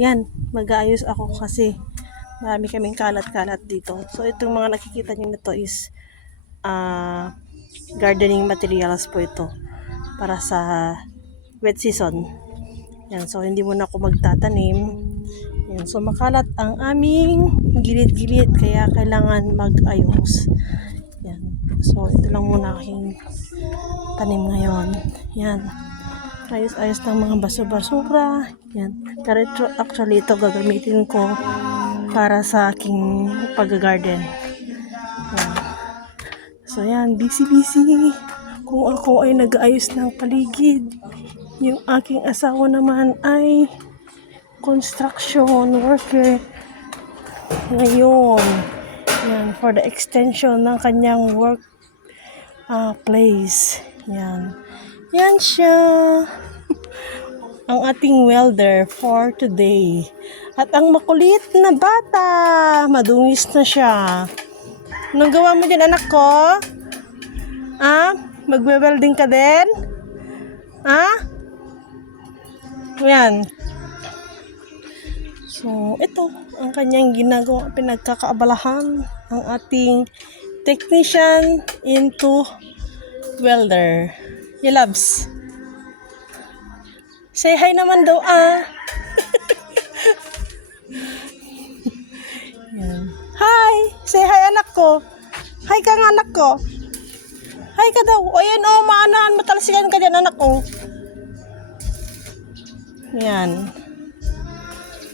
Yan, mag-aayos ako kasi marami kaming kalat-kalat dito. So, itong mga nakikita nyo na to is gardening materials po ito para sa wet season. Yan, so hindi muna ako magtatanim. Yan, so makalat ang aming gilid-gilid kaya kailangan mag-ayos. Yan. So ito lang muna aking tanim ngayon. Yan. Ayos-ayos ng mga basura-basura. Yan. Pero actually ito gagamitin ko para sa aking pag-garden. Yan. So yan, busy-busy. Kung ako ay nag-ayos ng paligid, yung aking asawa naman ay construction worker ngayon. Yan, for the extension ng kanyang work place. Yan. Yan siya. Ang ating welder for today. At ang makulit na bata. Madungis na siya. Anong gawa mo dyan, anak ko? Magwe-welding ka din? Yan. So, ito ang kanyang ginagawa, pinagkakaabalahan ang ating technician into welder. You loves. Say hi naman daw, Yan. Hi! Say hi, anak ko. Hi ka nga, anak ko. Hi ka daw. O yan, maanaan, matalsikan ka dyan, anak ko. Yan.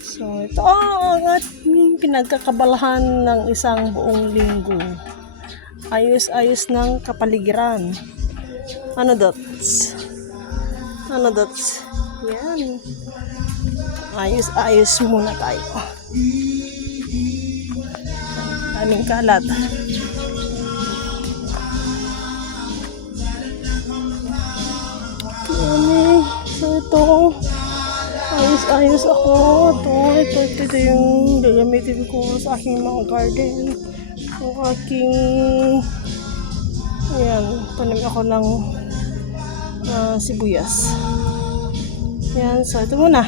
So, ito ang ating pinagkakabalahan ng isang buong linggo. Ayos-ayos ng kapaligiran. Ano dots? Yan. Ayos-ayos muna tayo. Daming kalat. So, ito. Ayos-ayos ako. Ito yung gagamitin ko sa aking mga garden. Ang aking tanim ako ng sibuyas. Yan, so ito muna.